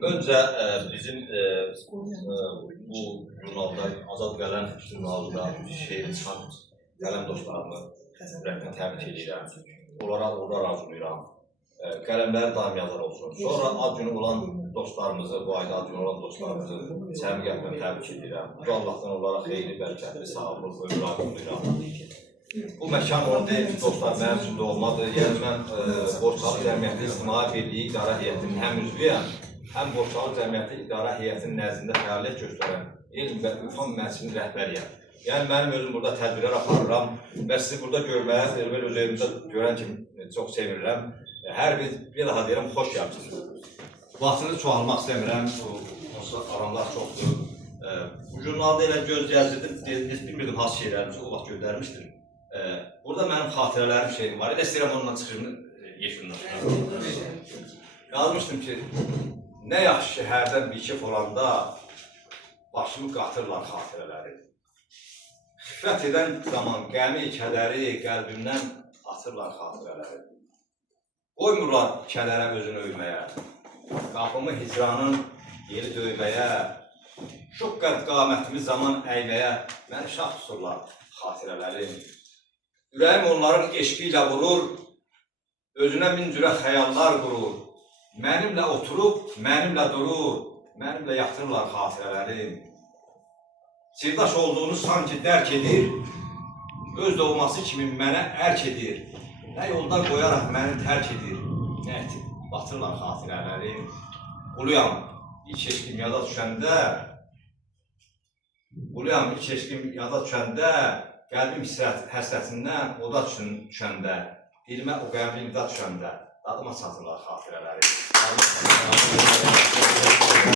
Önce bizim bu jurnalda, Azad Qələm jurnalında şeiri çıxan qələm dostlarımı rəhmət təbrik edirəm. Onlara uğurlar arzulayıram. Qələmləri daim yazar olsun. Sonra ad günü olan dostlarımızı, bu ayda ad günü olan dostlarımızı səmimi qəlbimlə təbrik edirəm. Bu Allahdan onlara xeyirli, bərəkətli, sağlıqlı ömür arzulayıram. Bu məkan onu deyil ki, dostlar, mənim üçün doğmadır. Yəni, mən Borçalı Cəmiyyəti İctimai Birliyi İdarə Heyətinin həm üzvüyəm, həm Borçalı Cəmiyyəti İdarə Heyətinin nəzdində fəaliyyət göstərən elm və ülfan məhsinin rəhbəriyəm. Yəni, mənim özüm burada tədbirlər aparıram və sizi burada görməyə, elə öz evimdə görən kimi çox sevinirəm. Hər bir daha deyirəm, xoş gəlmişsiniz. Vaxtını çoxalmaq istəmirəm, aramlar çoxdur. Bu jurnalda elə göz gəzdirdim, heç bilmirdim hansı şeylərimizi o vaxt göndərmişdir. Burada mənim xatirələrim şeyim var, elə istəyirəm onunla çıxırım yeşundan. Yazmışdım ki, nə yaxşı ki, hərdən bir kef olanda başımı qatırlar xatirələri. Xifət edən zaman qəmi, kədəri qəlbimdən atırlar xatirələri. Qoymurlar kədərə özünü öyməyə, qapımı hicranın yeri döyməyə, şok qamətimi zaman əyməyə, məni şah tuturlar xatirələrim. Ürəyim onların eşqi ilə vurur, özünə min cürə xəyallar qurur. Mənimlə oturub, mənimlə durur, mənimlə yatırlar xatirələrim. Sirdaş olduğunu sanki dərk edir, öz doğması kimi mənə ərk edir. Nə yoldan qoyaraq məni tərk edir, nə etib batırlar xatirələrim. Quluyam, ilk eşqim yada düşəndə, qəlbim həsrətindən oda düşəndə, dilimə o qəmli imdad düşəndə, dadıma çatırlar xatirələri.